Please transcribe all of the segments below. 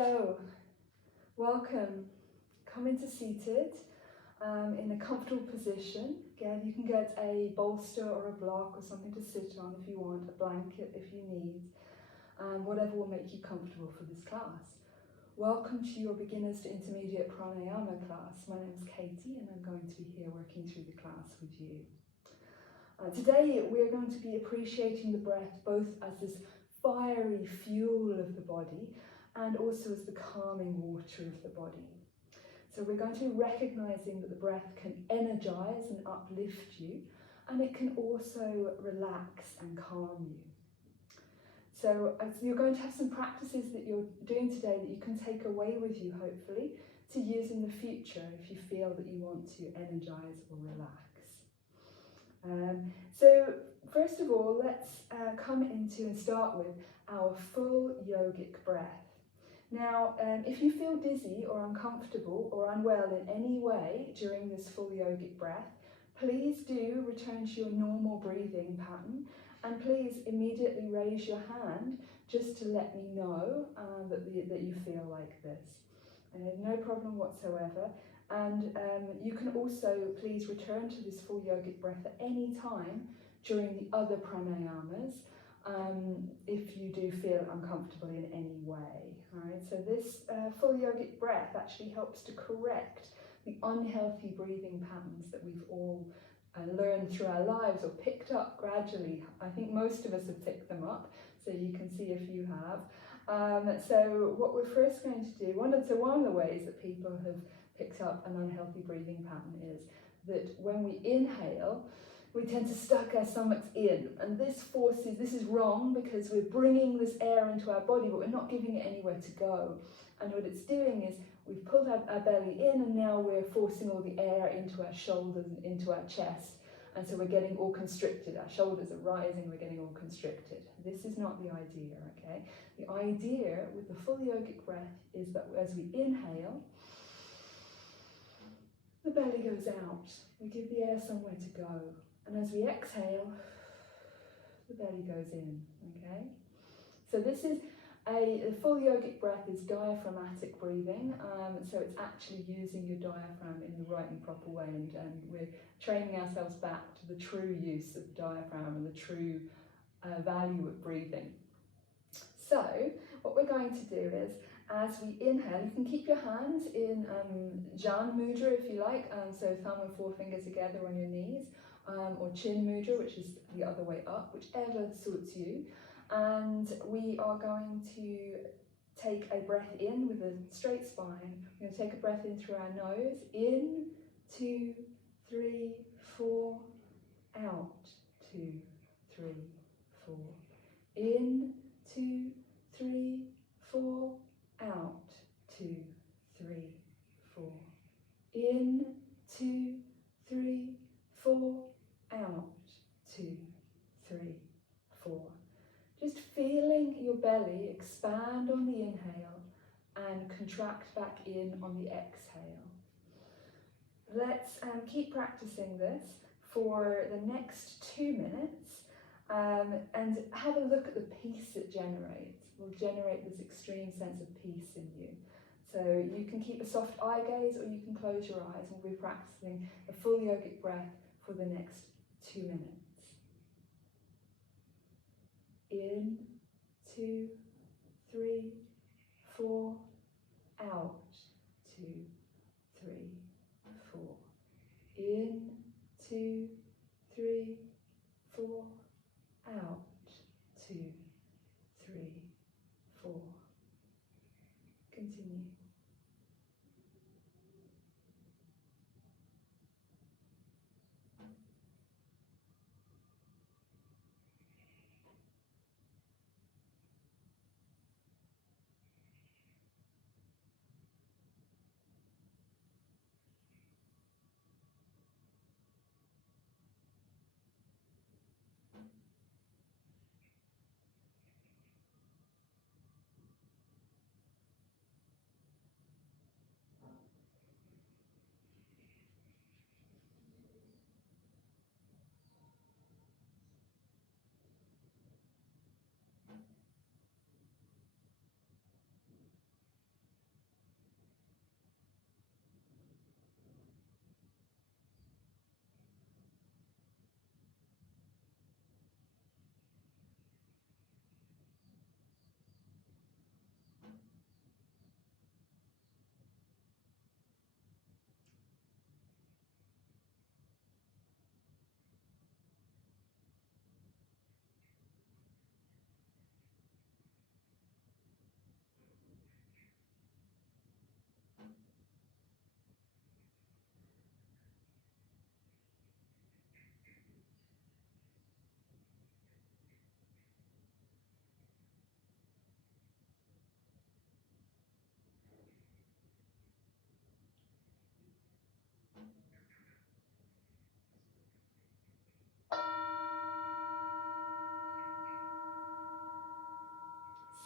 Hello, welcome. Come into seated in a comfortable position. Again, you can get a bolster or a block or something to sit on if you want, a blanket if you need, whatever will make you comfortable for this class. Welcome to your Beginners to Intermediate Pranayama class. My name is Katie and I'm going to be here working through the class with you. Today we're going to be appreciating the breath both as this fiery fuel of the body and also as the calming water of the body. So we're going to be recognizing that the breath can energize and uplift you, and it can also relax and calm you. So you're going to have some practices that you're doing today that you can take away with you, hopefully, to use in the future if you feel that you want to energize or relax. So first of all, let's come into and start with our full yogic breath. Now, if you feel dizzy or uncomfortable or unwell in any way during this full yogic breath, please do return to your normal breathing pattern, and please immediately raise your hand just to let me know that you feel like this. No problem whatsoever. And you can also please return to this full yogic breath at any time during the other pranayamas if you do feel uncomfortable in any way. Right? So this full yogic breath actually helps to correct the unhealthy breathing patterns that we've all learned through our lives or picked up gradually. I think most of us have picked them up, so you can see if you have. So what we're first going to do, one of the ways that people have picked up an unhealthy breathing pattern is that when we inhale, we tend to stuck our stomachs in, and this is wrong because we're bringing this air into our body, but we're not giving it anywhere to go. And what it's doing is we've pulled our belly in, and now we're forcing all the air into our shoulders and into our chest, and so we're getting all constricted. Our shoulders are rising, we're getting all constricted. This is not the idea, okay? The idea with the full yogic breath is that as we inhale, the belly goes out. We give the air somewhere to go. And as we exhale, the belly goes in, okay? So this is the full yogic breath is diaphragmatic breathing. So it's actually using your diaphragm in the right and proper way. And we're training ourselves back to the true use of the diaphragm and the true value of breathing. So what we're going to do is, as we inhale, you can keep your hands in Jhana Mudra if you like, so thumb and forefinger together on your knees, or Chin Mudra, which is the other way up, whichever suits you. And we are going to take a breath in with a straight spine. We're going to take a breath in through our nose, in, 2, 3, 4, out, 2, 3, 4, in, 2, 3, 4, out, 2, 3, 4, in, 2, 3, 4, out, 2, 3, 4. Just feeling your belly expand on the inhale and contract back in on the exhale. Let's keep practicing this for the next 2 minutes and have a look at the peace it generates. It will generate this extreme sense of peace in you. So you can keep a soft eye gaze or you can close your eyes, and we'll be practicing a full yogic breath for the next 2 minutes. In, 2, 3, 4, out, 2, 3, 4. In, 2, 3, 4, out, 2, 3, 4. Continue.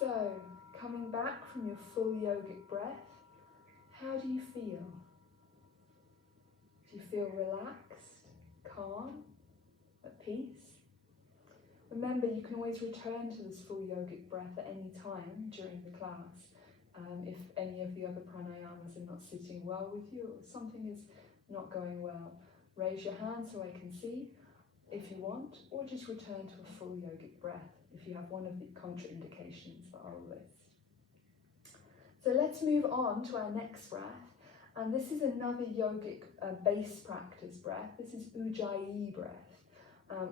So, coming back from your full yogic breath, how do you feel? Do you feel relaxed, calm, at peace? Remember, you can always return to this full yogic breath at any time during the class. If any of the other pranayamas are not sitting well with you, or something is not going well, raise your hand so I can see if you want, or just return to a full yogic breath if you have one of the contraindications that I'll list. So let's move on to our next breath, and this is another yogic base practice breath. This is Ujjayi breath,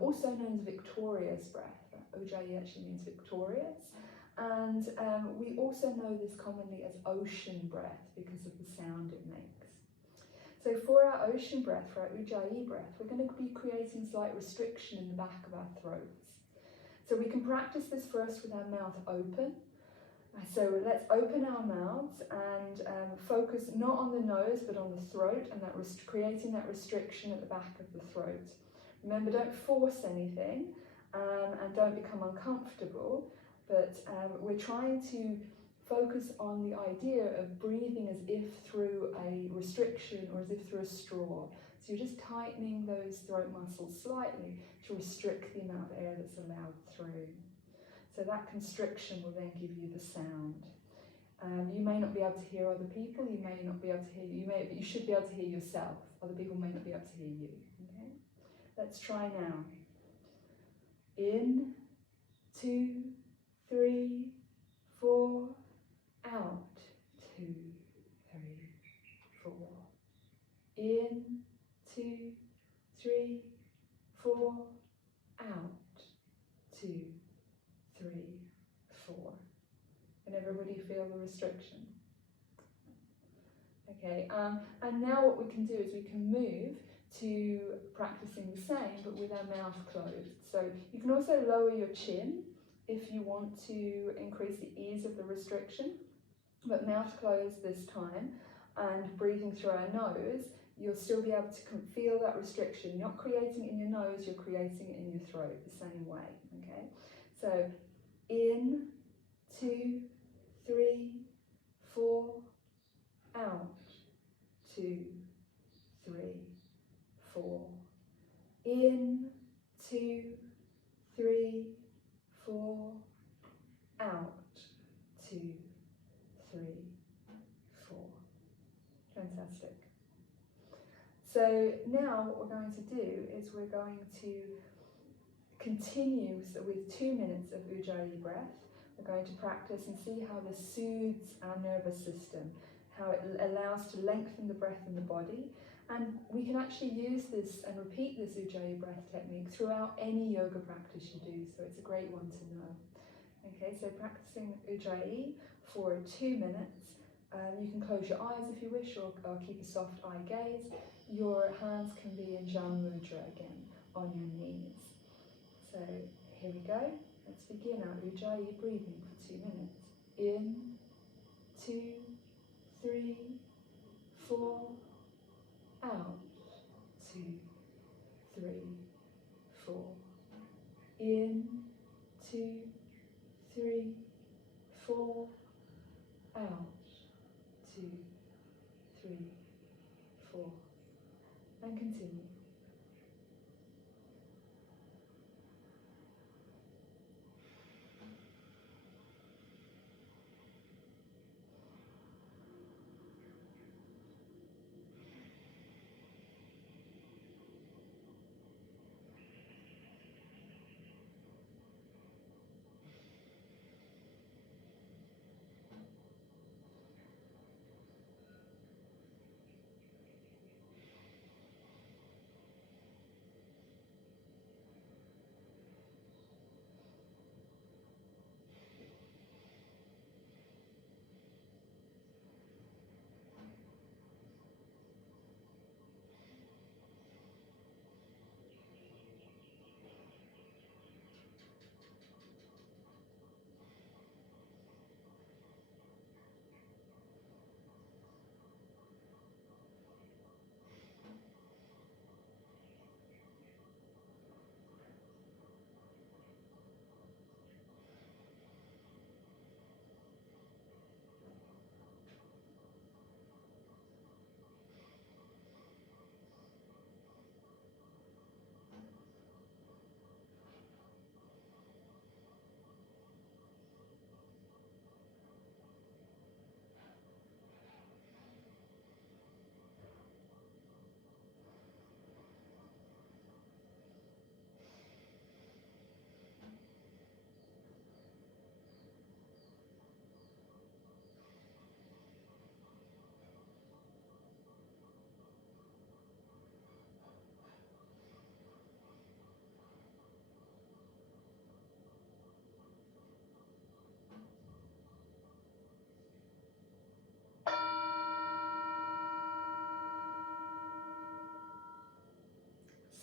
also known as victorious breath. Ujjayi actually means victorious. And we also know this commonly as ocean breath because of the sound it makes. So for our ocean breath, for our Ujjayi breath, we're going to be creating slight restriction in the back of our throats. So we can practice this first with our mouth open. So let's open our mouths and focus not on the nose but on the throat, and that creating that restriction at the back of the throat. Remember, don't force anything and don't become uncomfortable. But we're trying to focus on the idea of breathing as if through a restriction or as if through a straw. So you're just tightening those throat muscles slightly to restrict the amount of air that's allowed through. So that constriction will then give you the sound. You may not be able to hear other people, you may not be able to hear you should be able to hear yourself. Other people may not be able to hear you. Okay? Let's try now. In, 2, 3, 4, out, 2, 3, 4. In, 2, 3, 4, out, 2, 3, 4. Can everybody feel the restriction? Okay, and now what we can do is we can move to practicing the same but with our mouth closed. So you can also lower your chin if you want to increase the ease of the restriction, but mouth closed this time and breathing through our nose, you'll still be able to feel that restriction. You're not creating it in your nose, you're creating it in your throat the same way, okay? So in, 2, 3, 4, out, 2, 3, 4. In, 2, 3, 4, out, 2, 3, 4. Fantastic. So now what we're going to do is we're going to continue with 2 minutes of Ujjayi breath. We're going to practice and see how this soothes our nervous system, how it allows to lengthen the breath in the body. And we can actually use this and repeat this Ujjayi breath technique throughout any yoga practice you do, so it's a great one to know. Okay, so practicing Ujjayi for 2 minutes. You can close your eyes if you wish, or keep a soft eye gaze. Your hands can be in Jan Mudra again, on your knees. So here we go. Let's begin our Ujjayi breathing for 2 minutes. In, 2, 3, 4, out, 2, 3, 4. In, 2, 3, 4, out, 2, 3, 4. And continue.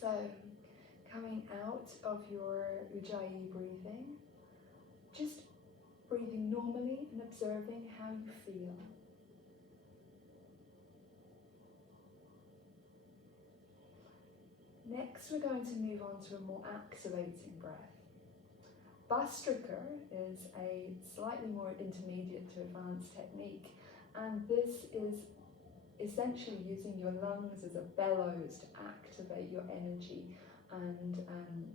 So, coming out of your Ujjayi breathing, just breathing normally and observing how you feel. Next, we're going to move on to a more activating breath. Bastrika is a slightly more intermediate to advanced technique, and this is essentially using your lungs as a bellows to activate your energy and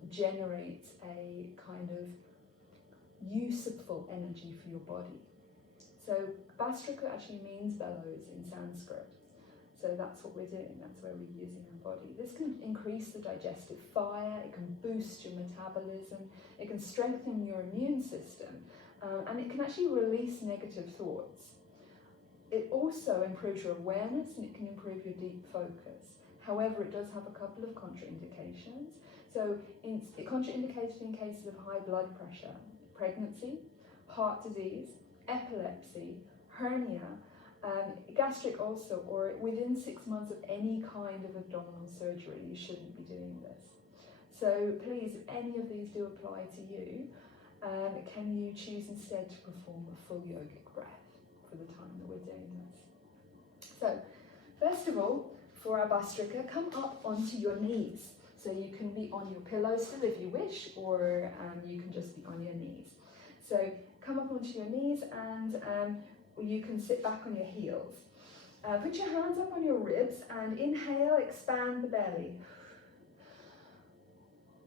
generate a kind of useful energy for your body. So Bastrika actually means bellows in Sanskrit. So that's what we're doing, that's where we're using our body. This can increase the digestive fire, it can boost your metabolism, it can strengthen your immune system, and it can actually release negative thoughts. It also improves your awareness and it can improve your deep focus. However, it does have a couple of contraindications. So it's contraindicated in cases of high blood pressure, pregnancy, heart disease, epilepsy, hernia, gastric ulcer, or within 6 months of any kind of abdominal surgery. You shouldn't be doing this. So please, if any of these do apply to you, can you choose instead to perform a full yogic breath for the time that we're doing this? So first of all, for our Bastrika, come up onto your knees. So you can be on your pillow still if you wish, or you can just be on your knees. So come up onto your knees and you can sit back on your heels. Put your hands up on your ribs and inhale, expand the belly.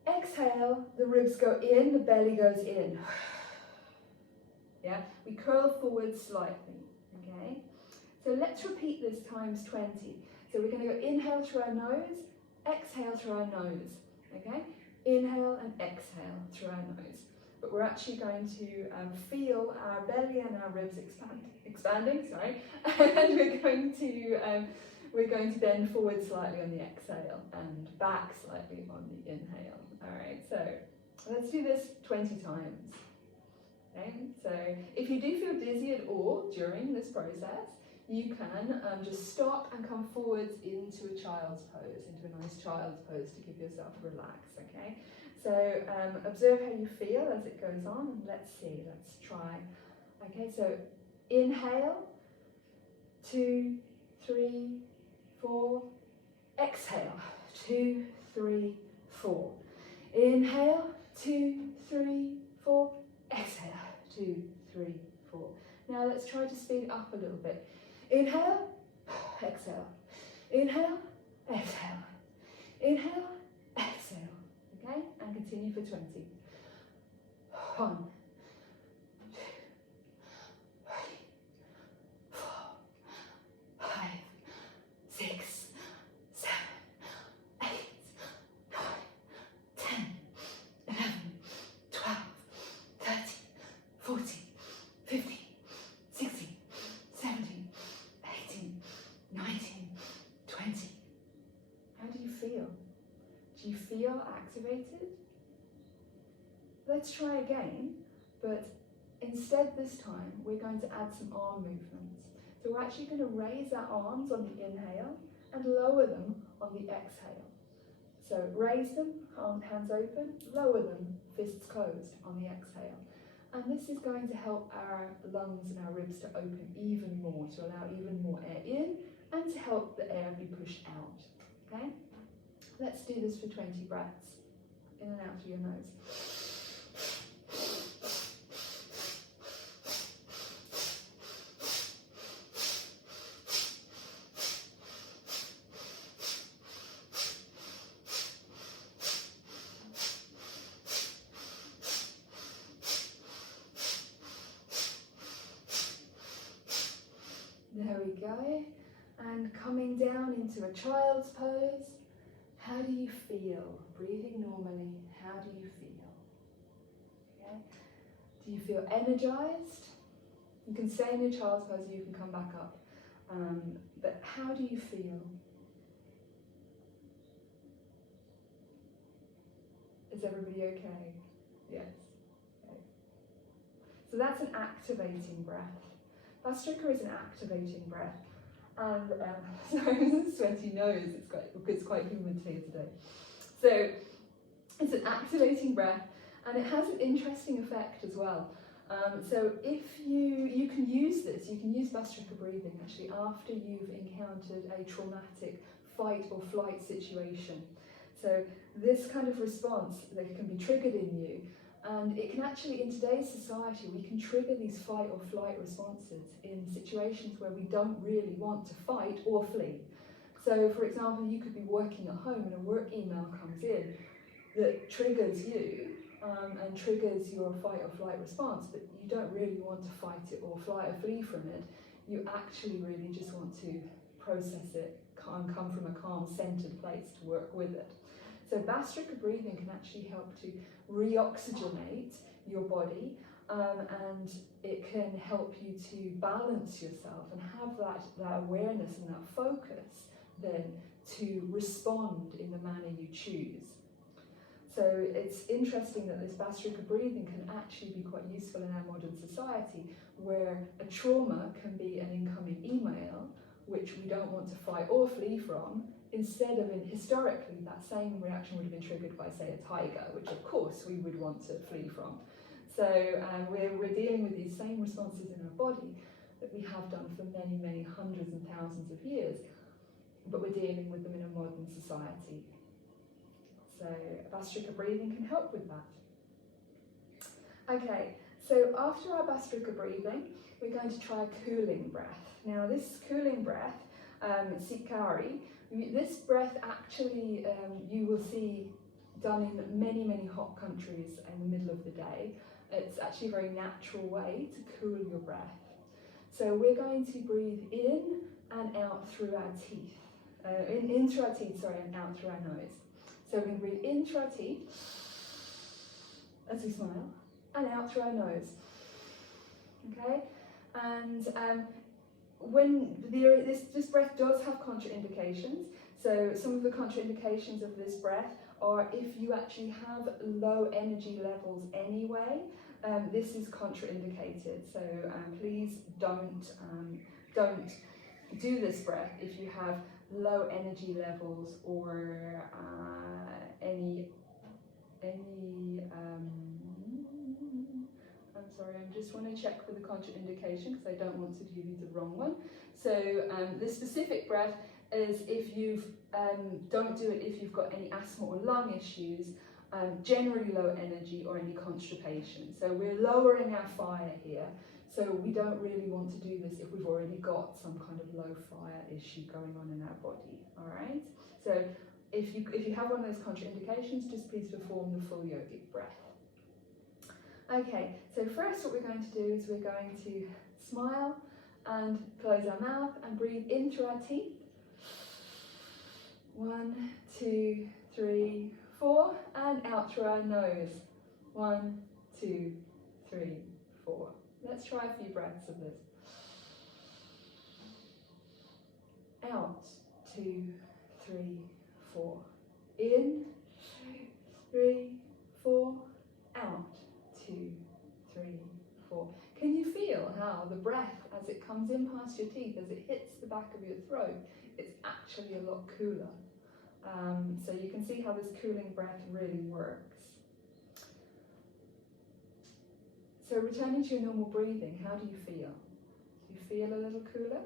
Exhale, the ribs go in, the belly goes in. Yeah, we curl forward slightly, okay? So let's repeat this times 20. So we're going to go inhale through our nose, exhale through our nose, okay? Inhale and exhale through our nose. But we're actually going to feel our belly and our ribs expanding, and we're going to bend forward slightly on the exhale and back slightly on the inhale. All right, so let's do this 20 times. Okay, so if you do feel dizzy at all during this process, you can just stop and come forwards into a child's pose, into a nice child's pose to give yourself a relax, okay? So observe how you feel as it goes on, and let's see, let's try. Okay, so inhale, 2, 3, 4, exhale, 2, 3, 4. Inhale, 2, 3, 4, exhale, 2, 3, 4. Now let's try to speed it up a little bit. Inhale, exhale, inhale, exhale, inhale, exhale. Okay, and continue for 20. 1, 2, 3, 4, 5, 6, 7, 8, 9, 10, 11, 12, 13, 14, 15, 16, 17, 18, 19, 20. How do you feel? Do you feel activated? Let's try again, but instead this time we're going to add some arm movements. So we're actually going to raise our arms on the inhale and lower them on the exhale. So raise them, hands open, lower them, fists closed on the exhale. And this is going to help our lungs and our ribs to open even more, to allow even more air in and to help the air be pushed out. Okay? Let's do this for 20 breaths, in and out through your nose. There we go. And coming down into a child's pose. How do you feel? Breathing normally, how do you feel? Okay. Do you feel energized? You can stay in your child's pose, you can come back up. But how do you feel? Is everybody okay? Yes. Okay. So that's an activating breath. Bastrika is an activating breath. And sorry, this is sweaty nose, it's quite humid here today. So it's an activating breath, and it has an interesting effect as well. So if you can use this, you can use Bhastrika breathing actually after you've encountered a traumatic fight or flight situation. So this kind of response that can be triggered in you, and it can actually, in today's society, we can trigger these fight or flight responses in situations where we don't really want to fight or flee. So for example, you could be working at home and a work email comes in that triggers you and triggers your fight or flight response, but you don't really want to fight it or fly or flee from it. You actually really just want to process it and come from a calm, centered place to work with it. So Bhastrika breathing can actually help to reoxygenate your body, and it can help you to balance yourself and have that awareness and that focus then to respond in the manner you choose. So it's interesting that this Bhastrika breathing can actually be quite useful in our modern society, where a trauma can be an incoming email, which we don't want to fight or flee from, instead of, historically, that same reaction would have been triggered by, say, a tiger, which of course we would want to flee from. So we're dealing with these same responses in our body that we have done for many, many hundreds and thousands of years, but we're dealing with them in a modern society. So Bhastrika breathing can help with that. Okay, so after our Bhastrika breathing, we're going to try cooling breath. Now this cooling breath, Sikari, this breath actually you will see done in many, many hot countries in the middle of the day. It's actually a very natural way to cool your breath. So we're going to breathe in and out through our teeth. In through our teeth, sorry, and out through our nose. So we're going to breathe in through our teeth as we smile, and out through our nose. Okay? And when this breath does have contraindications, so some of the contraindications of this breath are if you actually have low energy levels anyway, this is contraindicated. So please don't do this breath if you have low energy levels or I'm sorry, I just want to check for the contraindication because I don't want to give you the wrong one. So the specific breath is if you've don't do it if you've got any asthma or lung issues, generally low energy or any constipation. So we're lowering our fire here. So we don't really want to do this if we've already got some kind of low fire issue going on in our body. All right. So if you have one of those contraindications, just please perform the full yogic breath. Okay, so first what we're going to do is we're going to smile and close our mouth and breathe in through our teeth. 1, 2, 3, 4, and out through our nose. 1, 2, 3, 4. Let's try a few breaths of this. Out, 2, 3, 4. In, 2, 3, 4. Out, 2, 3, 4. Can you feel how the breath, as it comes in past your teeth, as it hits the back of your throat, it's actually a lot cooler. So you can see how this cooling breath really works. So returning to your normal breathing, how do you feel? Do you feel a little cooler?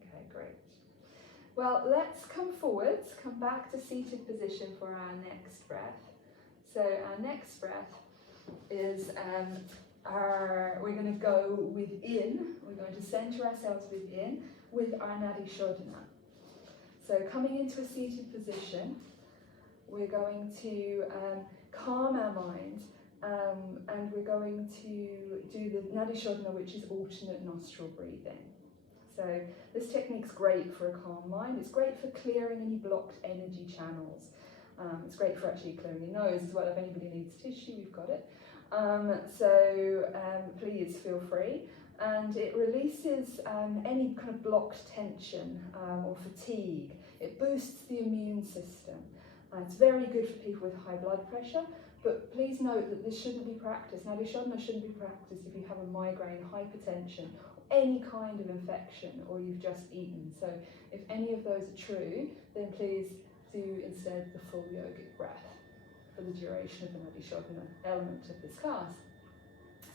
Okay, great. Well, let's come forwards, come back to seated position for our next breath. So our next breath is we're going to go within, we're going to center ourselves within with our Nadi Shodhana. So coming into a seated position, we're going to calm our mind, and we're going to do the Nadi Shodhana, which is alternate nostril breathing. So this technique's great for a calm mind. It's great for clearing any blocked energy channels. It's great for actually clearing your nose as well. If anybody needs tissue, we've got it. Please feel free. And it releases any kind of blocked tension or fatigue. It boosts the immune system. It's very good for people with high blood pressure, but please note that this shouldn't be practiced. Nadi Shodhana shouldn't be practiced if you have a migraine, hypertension, any kind of infection, or you've just eaten. So if any of those are true, then please do instead the full yogic breath for the duration of the Nadi Shodhana element of this class.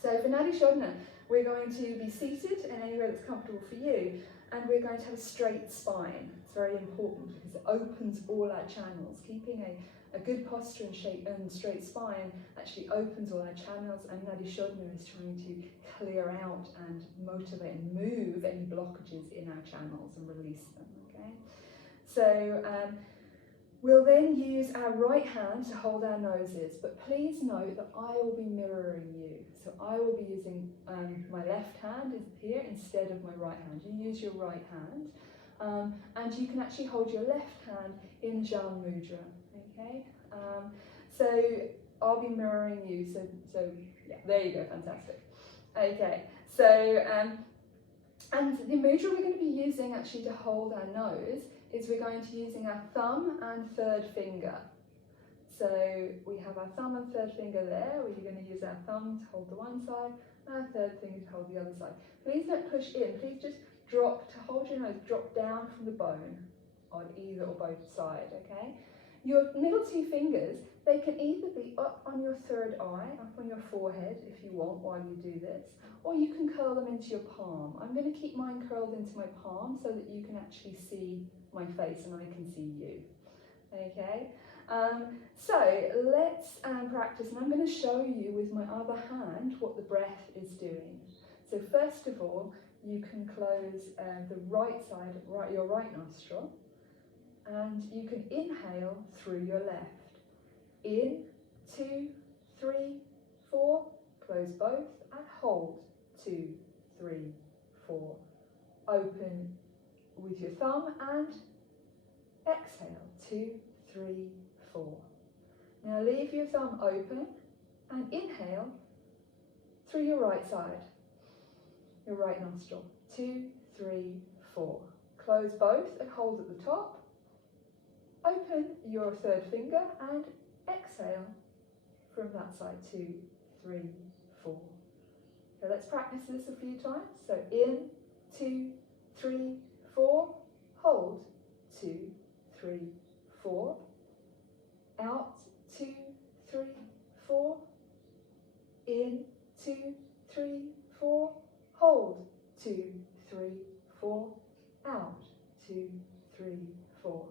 So for Nadi Shodhana, we're going to be seated in anywhere that's comfortable for you, and we're going to have a straight spine. It's very important because it opens all our channels. Keeping a good posture and straight spine actually opens all our channels, and Nadi Shodhana is trying to clear out and motivate and move any blockages in our channels and release them, okay? So we'll then use our right hand to hold our noses, but please note that I will be mirroring you. So I will be using my left hand is here instead of my right hand. You use your right hand, and you can actually hold your left hand in Jan Mudra, okay? So I'll be mirroring you, so yeah, there you go, fantastic. Okay, so, and the mudra we're going to be using actually to hold our nose is we're going to be using our thumb and third finger. So we have our thumb and third finger there, where you're going to use our thumb to hold the one side, and our third finger to hold the other side. Please don't push in, please just drop, to hold your nose, drop down from the bone on either or both sides, okay? Your middle two fingers, they can either be up on your third eye, up on your forehead if you want while you do this, or you can curl them into your palm. I'm going to keep mine curled into my palm so that you can actually see my face and I can see you, okay? So let's practice, and I'm going to show you with my other hand what the breath is doing. So first of all, you can close the right side, your right nostril, and you can inhale through your left. In, 2, 3, 4, close both, and hold, 2, 3, 4. Open with your thumb and exhale, 2, 3, 4. Now leave your thumb open and inhale through your right side, your right nostril, 2, 3, 4. Close both and hold at the top. Open your third finger and exhale from that side, 2, 3, 4. So let's practice this a few times. So in, 2, 3, 4, hold, 2, 3, 4, out, 2, 3, 4, in, 2, 3, 4, hold, 2, 3, 4, out, 2, 3, 4.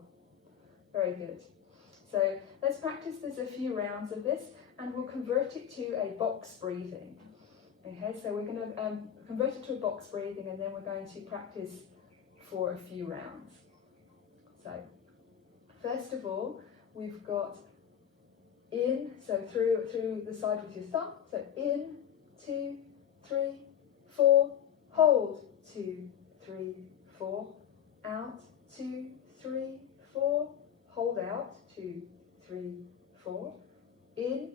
Very good. So let's practice this a few rounds of this, and we'll convert it to a box breathing. Okay, so we're going to convert it to a box breathing, and then we're going to practice for a few rounds. So first of all, we've got in, so through the side with your thumb. So in, 2, 3, 4, hold, 2, 3, 4, out, 2, 3, 4, hold out, 2, 3, 4, in,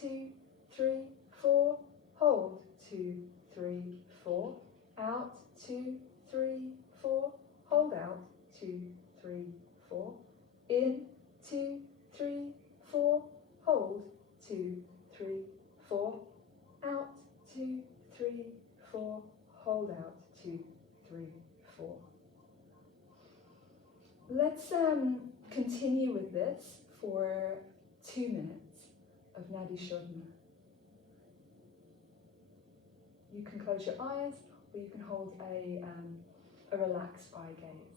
2, 3, 4, hold, 2, 3, 4, out, 2, 3, 4, hold out, 2, 3, 4, in, 2, 3, 4, hold, 2, 3, 4, out, 2, 3, 4, hold out, 2, 3, 4. Let's continue with this for 2 minutes of Nadi Shodhana. You can close your eyes, or you can hold a relaxed eye gaze.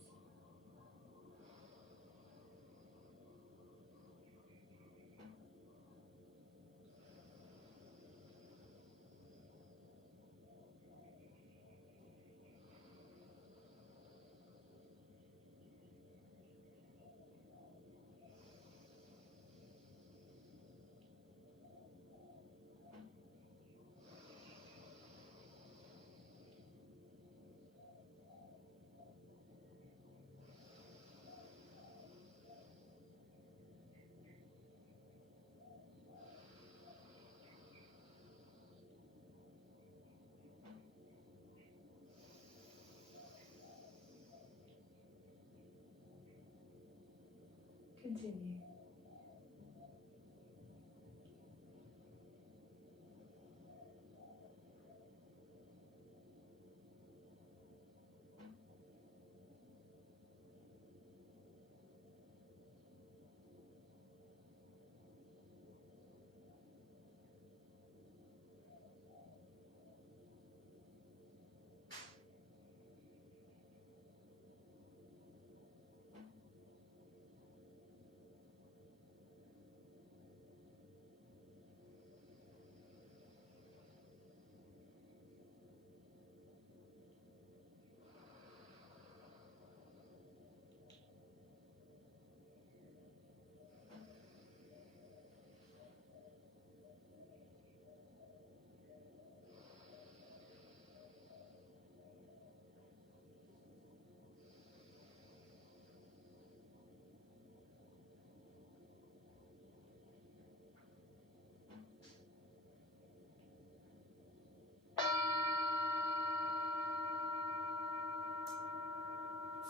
Continue.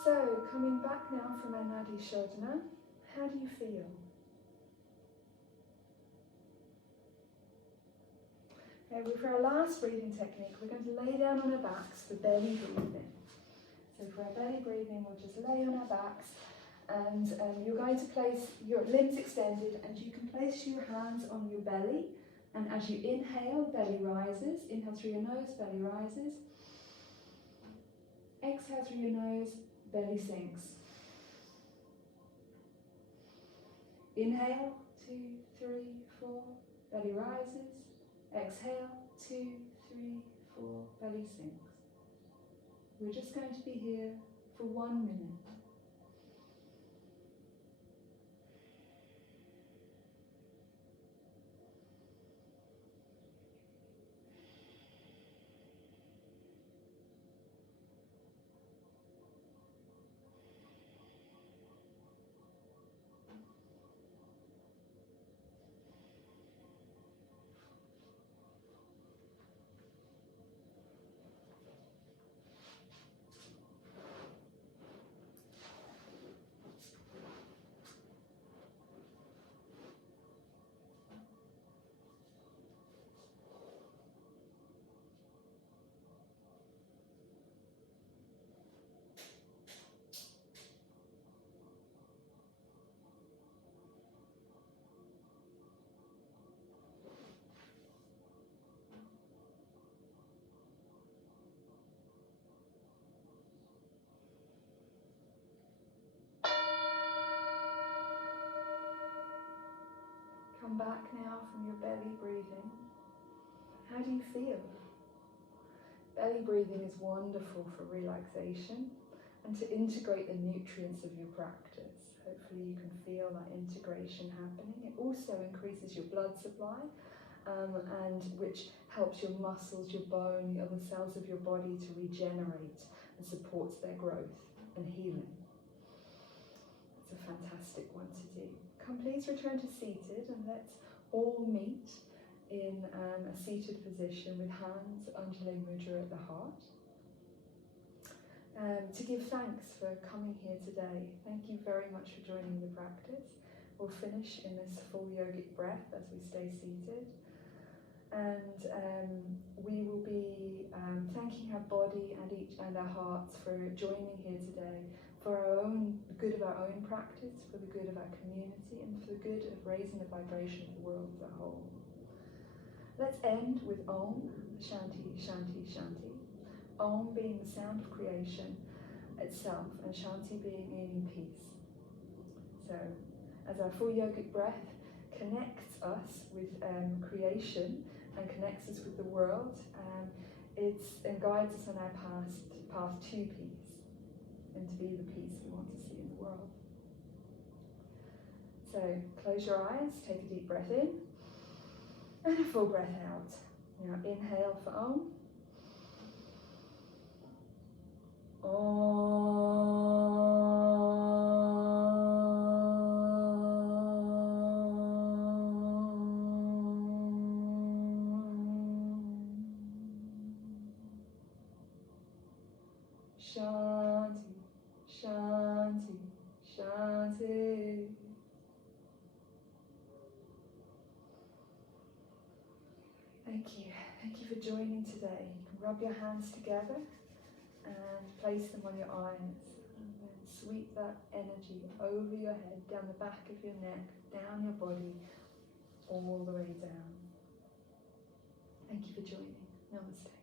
So, coming back now from our Nadi Shodhana, how do you feel? Okay, for our last breathing technique, we're going to lay down on our backs for belly breathing. So for our belly breathing, we'll just lay on our backs, and you're going to place your limbs extended, and you can place your hands on your belly, and as you inhale, belly rises. Inhale through your nose, belly rises. Exhale through your nose, belly sinks. Inhale, 2, 3, 4, belly rises. Exhale, 2, 3, 4, belly sinks. We're just going to be here for 1 minute. Come back now from your belly breathing. How do you feel? Belly breathing is wonderful for relaxation and to integrate the nutrients of your practice. Hopefully you can feel that integration happening. It also increases your blood supply, and which helps your muscles, your bone, the other cells of your body to regenerate and supports their growth and healing. It's a fantastic one to do. Come, please return to seated, and let's all meet in a seated position with hands Anjali Mudra at the heart. To give thanks for coming here today. Thank you very much for joining the practice. We'll finish in this full yogic breath as we stay seated. And we will be thanking our body and our hearts for joining here today, for our own the good of our own practice, for the good of our community, and for the good of raising the vibration of the world as a whole. Let's end with Om, Shanti, Shanti, Shanti. Om being the sound of creation itself, and Shanti being in peace. So, as our full yogic breath connects us with creation and connects us with the world, and guides us on our path to peace, and to be the peace we want to see in the world. So close your eyes, take a deep breath in, and a full breath out. Now inhale for Om. Shanti, Shanti, Shanti. Thank you for joining today. You can rub your hands together and place them on your eyes, and then sweep that energy over your head, down the back of your neck, down your body, all the way down. Thank you for joining. Namaste.